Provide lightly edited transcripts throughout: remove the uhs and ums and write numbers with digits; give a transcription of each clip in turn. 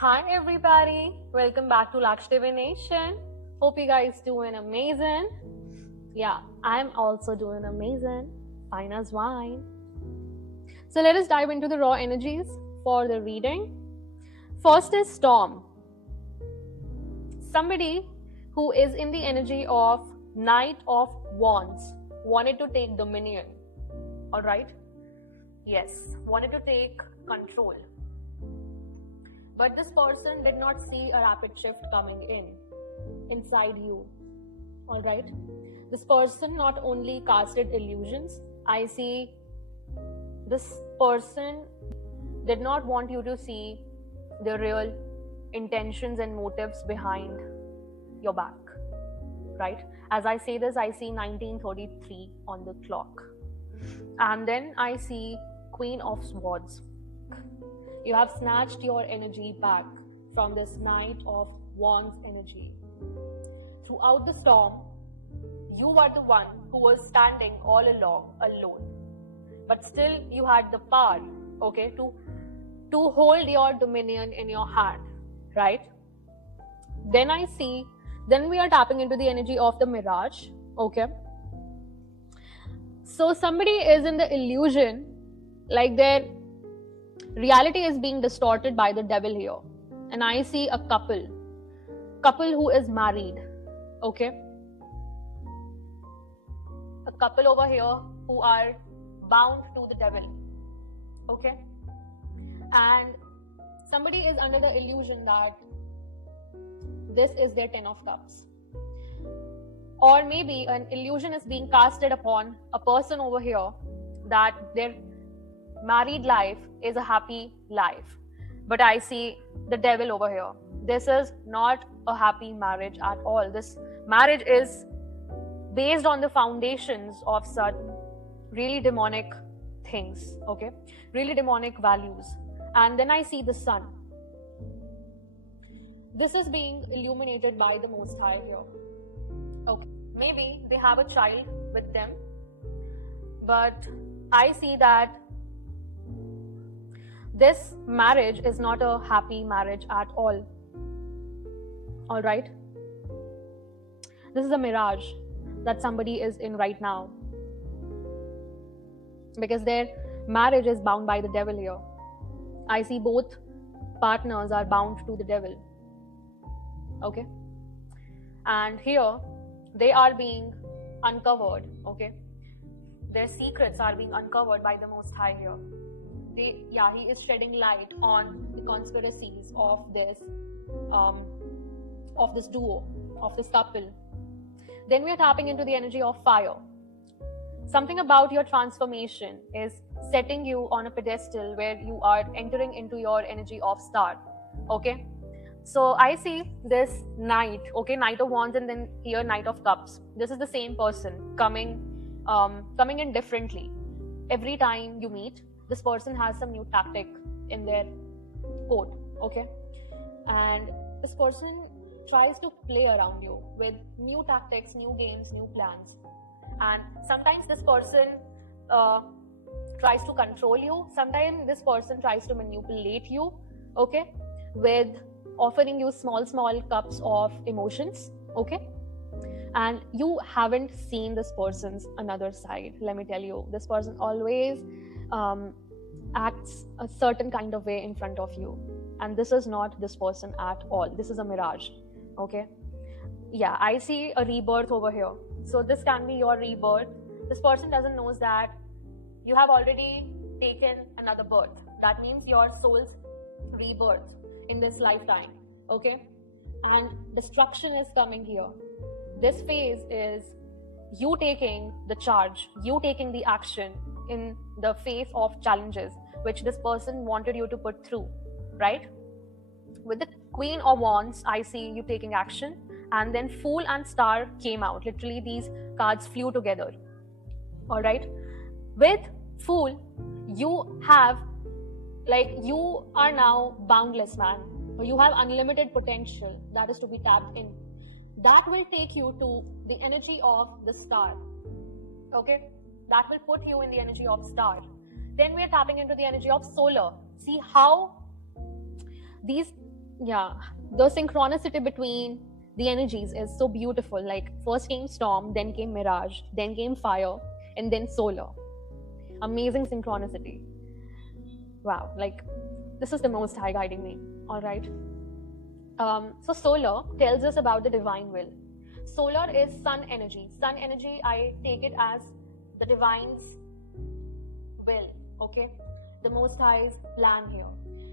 Hi everybody, welcome back to Laksh Divination. Hope you guys doing amazing. Yeah, I'm also doing amazing. Fine as wine. So let us dive into the raw energies for the reading. First is Storm. Somebody who is in the energy of Knight of Wands wanted to take dominion. Alright? Yes, wanted to take control. But this person did not see a rapid shift coming inside you. Alright? This person not only casted illusions, I see this person did not want you to see the real intentions and motives behind your back. Right? As I say this, I see 1933 on the clock. And then I see Queen of Swords. You have snatched your energy back from this Knight of Wands energy. Throughout the storm, you were the one who was standing all alone. But still you had the power, okay, to hold your dominion in your hand, right? Then we are tapping into the energy of the Mirage, okay? So somebody is in the illusion, like their reality is being distorted by the devil here. And I see a couple who is married, okay? A couple over here who are bound to the devil, okay? And somebody is under the illusion that this is their 10 of Cups. Or maybe an illusion is being casted upon a person over here that their married life is a happy life. But I see the devil over here. This is not a happy marriage at all. This marriage is based on the foundations of certain really demonic things, okay? Really demonic values. And then I see the sun. This is being illuminated by the Most High here. Okay. Maybe they have a child with them, but I see that this marriage is not a happy marriage at all. Alright? This is a mirage that somebody is in right now. Because their marriage is bound by the devil here. I see both partners are bound to the devil. Okay? And here, they are being uncovered, okay? Their secrets are being uncovered by the Most High here. He is shedding light on the conspiracies of this duo, of this couple. Then we are tapping into the energy of fire. Something about your transformation is setting you on a pedestal where you are entering into your energy of star, okay? So I see this Knight, okay, Knight of Wands, and then here Knight of Cups. This is the same person coming in differently. Every time you meet, this person has some new tactic in their coat, okay? And this person tries to play around you with new tactics, new games, new plans. And sometimes this person tries to control you. Sometimes this person tries to manipulate you, okay, with offering you small cups of emotions, okay? And you haven't seen this person's another side. Let me tell you, this person always acts a certain kind of way in front of you. And this is not this person at all. This is a mirage, okay? Yeah, I see a rebirth over here. So this can be your rebirth. This person doesn't know that you have already taken another birth. That means your soul's rebirth in this lifetime, okay? And destruction is coming here. This phase is you taking the charge, you taking the action in the face of challenges which this person wanted you to put through, right? With the Queen of Wands, I see you taking action, and then Fool and Star came out. Literally, these cards flew together. All right? With Fool, you are now boundless, man. You have unlimited potential that is to be tapped in. That will take you to the energy of the star. Okay? That will put you in the energy of star. Then we are tapping into the energy of solar. See how these Yeah, the synchronicity between the energies is so beautiful. Like, first came storm, then came mirage, then came fire, and then solar. Amazing synchronicity. Wow, like, this is the most high guiding me. All right. So solar tells us about the divine will. Solar is sun energy. Sun energy, I take it as the divine's will. Okay, the Most High's plan here.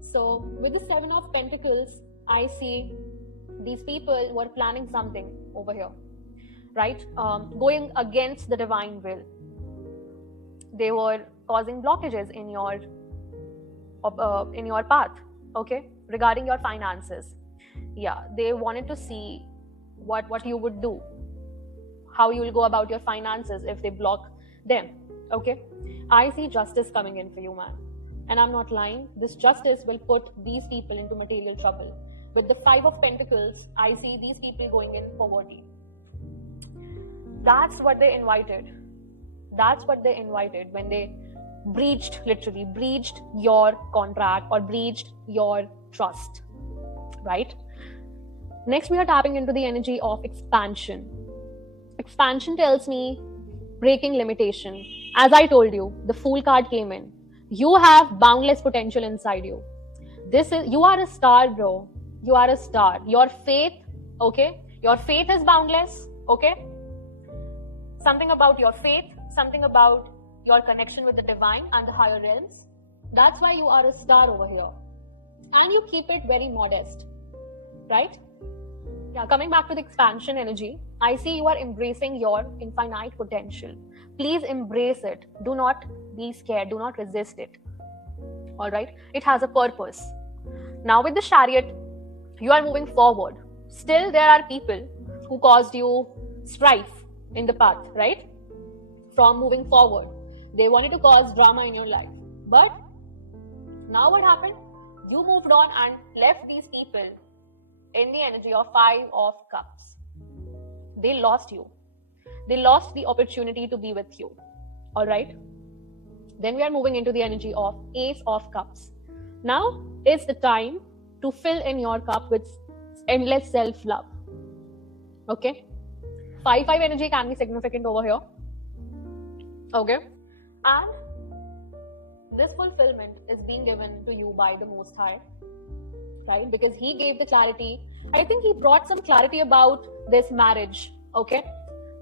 So with the Seven of Pentacles, I see these people were planning something over here, right? Going against the divine will. They were causing blockages in your path. Okay, regarding your finances. Yeah, they wanted to see what you would do, how you will go about your finances if they block them. Okay, I see justice coming in for you, man, and I'm not lying. This justice will put these people into material trouble. With the Five of Pentacles, I see these people going in poverty. That's what they invited. That's what they invited when they literally breached your contract or breached your trust, right? Next, we are tapping into the energy of expansion. Expansion tells me breaking limitation. As I told you, the Fool card came in. You have boundless potential inside you. You are a star, bro. You are a star. Your faith, okay? Your faith is boundless, okay? Something about your faith, something about your connection with the divine and the higher realms. That's why you are a star over here. And you keep it very modest, right? Yeah, coming back to the expansion energy, I see you are embracing your infinite potential. Please embrace it. Do not be scared. Do not resist it. All right? It has a purpose. Now with the Chariot, you are moving forward. Still, there are people who caused you strife in the path, right? From moving forward. They wanted to cause drama in your life. But now what happened? You moved on and left these people in the energy of Five of Cups. They lost you. They lost the opportunity to be with you. All right? Then we are moving into the energy of Ace of Cups. Now is the time to fill in your cup with endless self-love. Okay? 5-5 energy can be significant over here. Okay? And this fulfillment is being given to you by the Most High. Right? Because he gave the clarity. I think he brought some clarity about this marriage. Okay?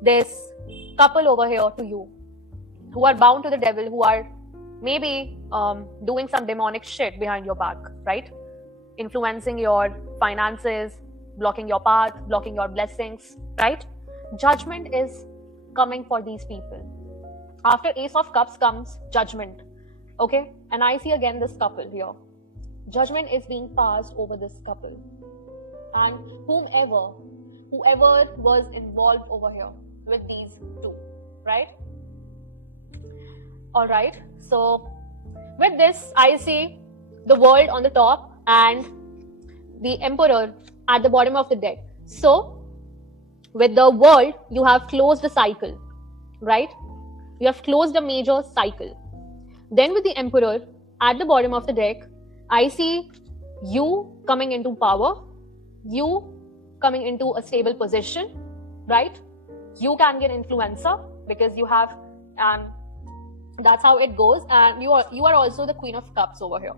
This couple over here to you who are bound to the devil, who are maybe doing some demonic shit behind your back, right? Influencing your finances, blocking your path, blocking your blessings, right? Judgment is coming for these people. After Ace of Cups comes judgment. Okay? And I see again this couple here. Judgment is being passed over this couple. And whoever was involved over here with these two, right? All right. So with this, I see the World on the top and the Emperor at the bottom of the deck. So with the World, you have closed a cycle, right? You have closed a major cycle. Then with the Emperor at the bottom of the deck, I see you coming into power, you coming into a stable position, right? You can be an influencer because you have, that's how it goes. And you are also the Queen of Cups over here,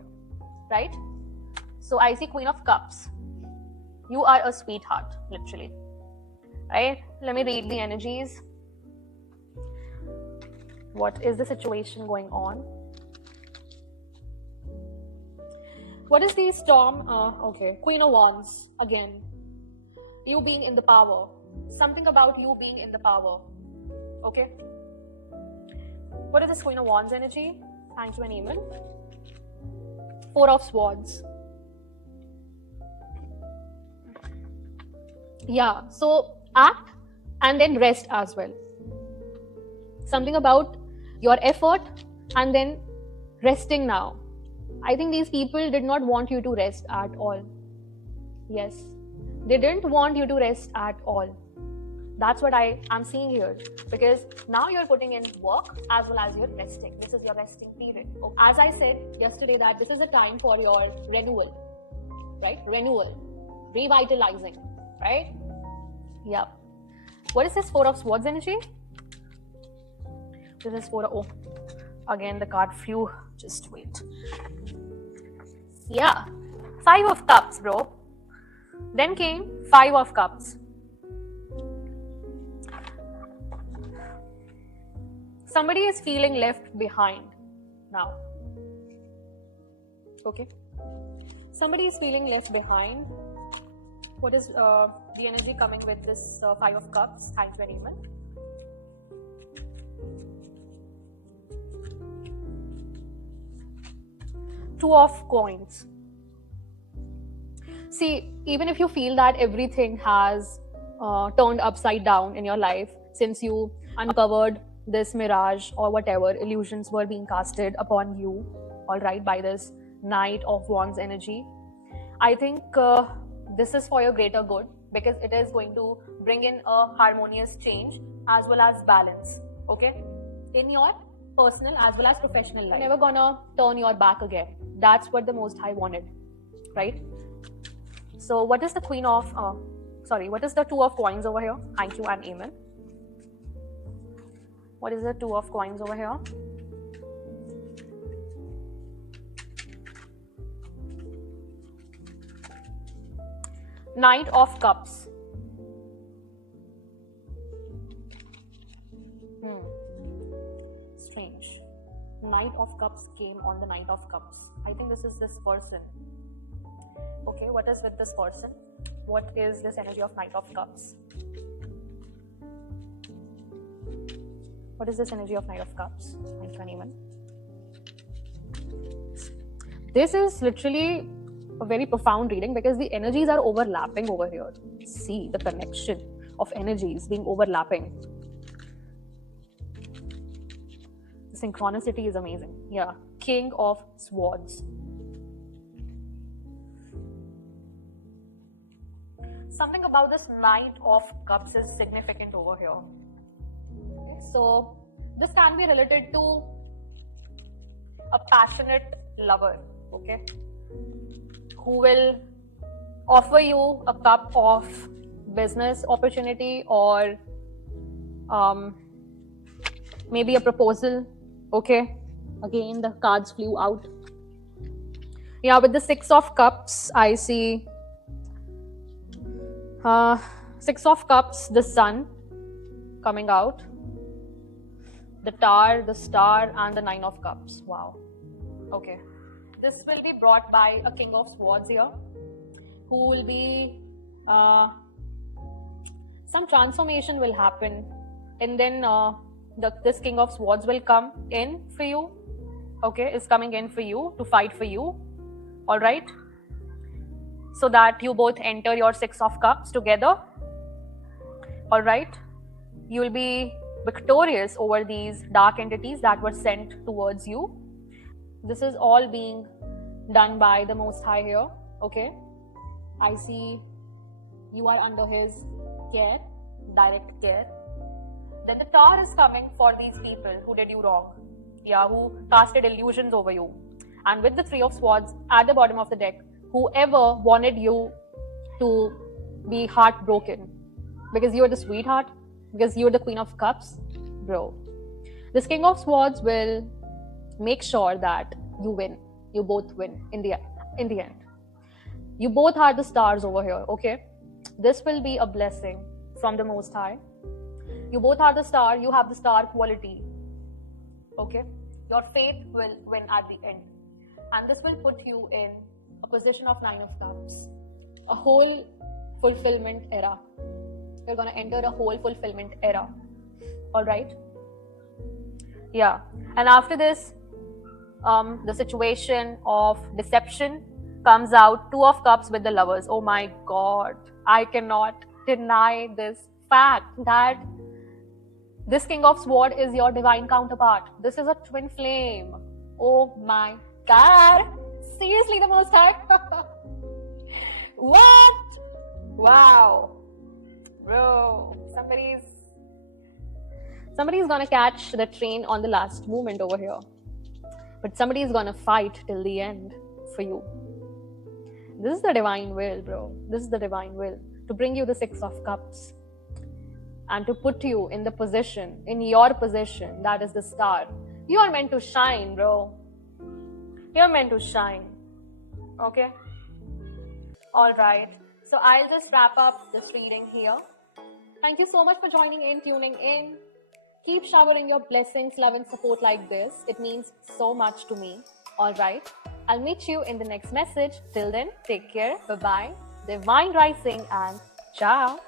right? So I see Queen of Cups. You are a sweetheart, literally, right? Let me read the energies. What is the situation going on? What is the storm? Okay, Queen of Wands again. You being in the power. Something about you being in the power. Okay. What is this Queen of Wands energy? Thank you and amen. Four of Swords. Yeah, so act and then rest as well. Something about your effort and then resting now. I think these people did not want you to rest at all. Yes, they didn't want you to rest at all. That's what I am seeing here. Because now you're putting in work as well as you're resting. This is your resting period. As I said yesterday that this is a time for your renewal. right? Renewal, revitalizing, right? Yeah. What is this Four of Swords energy? This is oh, again the card flew. Just wait. Yeah, Five of Cups, bro. Then came Five of Cups. Somebody is feeling left behind now. Okay. Somebody is feeling left behind. What is the energy coming with this Five of Cups? Thanks very much. Two of Coins. See, even if you feel that everything has turned upside down in your life since you uncovered this mirage or whatever illusions were being casted upon you, all right, by this Knight of Wands energy, I think this is for your greater good, because it is going to bring in a harmonious change as well as balance, okay, in your personal as well as professional life. You're never gonna turn your back again. That's what the Most High wanted, right? So what is the what is the Two of Coins over here? Thank you and amen. What is the Two of Coins over here? Knight of Cups. Strange. Knight of Cups came on the Knight of Cups. I think this is this person. Okay, what is with this person? What is this energy of Knight of Cups? What is this energy of Knight of Cups? Thank you, Neiman. This is literally a very profound reading because the energies are overlapping over here. See the connection of energies being overlapping. The synchronicity is amazing. Yeah. King of Swords. Something about this Knight of Cups is significant over here. Okay, so this can be related to a passionate lover, okay, who will offer you a cup of business opportunity or maybe a proposal, okay. Again, the cards flew out. Yeah, with the Six of Cups, I see Six of Cups, the Sun coming out, the Tower, the Star, and the Nine of Cups. Wow. Okay. This will be brought by a King of Swords here, who will be some transformation will happen, and then this King of Swords will come in for you. Okay, is coming in for you to fight for you. All right. So that you both enter your Six of Cups together. All right. You will be victorious over these dark entities that were sent towards you. This is all being done by the Most High here. Okay. I see you are under his care, direct care. Then the Tower is coming for these people who did you wrong. Yeah, who casted illusions over you. And with the Three of Swords at the bottom of the deck, whoever wanted you to be heartbroken because you're the sweetheart, because you're the Queen of Cups, bro. This King of Swords will make sure that you win. You both win in the end. You both are the stars over here, okay? This will be a blessing from the Most High. You both are the star. You have the star quality, okay? Your faith will win at the end. And this will put you in a position of Nine of Cups, a whole fulfillment era. You're going to enter a whole fulfillment era. All right? Yeah. And after this, the situation of deception comes out. Two of Cups with the Lovers. Oh my God. I cannot deny this fact that this King of Swords is your divine counterpart. This is a twin flame. Oh my God. Seriously, the Most High? What? Wow. Bro, somebody's gonna catch the train on the last moment over here. But somebody's gonna fight till the end for you. This is the divine will, bro. This is the divine will to bring you the Six of Cups and to put you in the position, in your position, that is the star. You are meant to shine, bro. You're meant to shine. Okay? Alright. So I'll just wrap up this reading here. Thank you so much for joining in, tuning in. Keep showering your blessings, love, and support like this. It means so much to me. Alright. I'll meet you in the next message. Till then, take care. Bye bye. Divine Rising and ciao.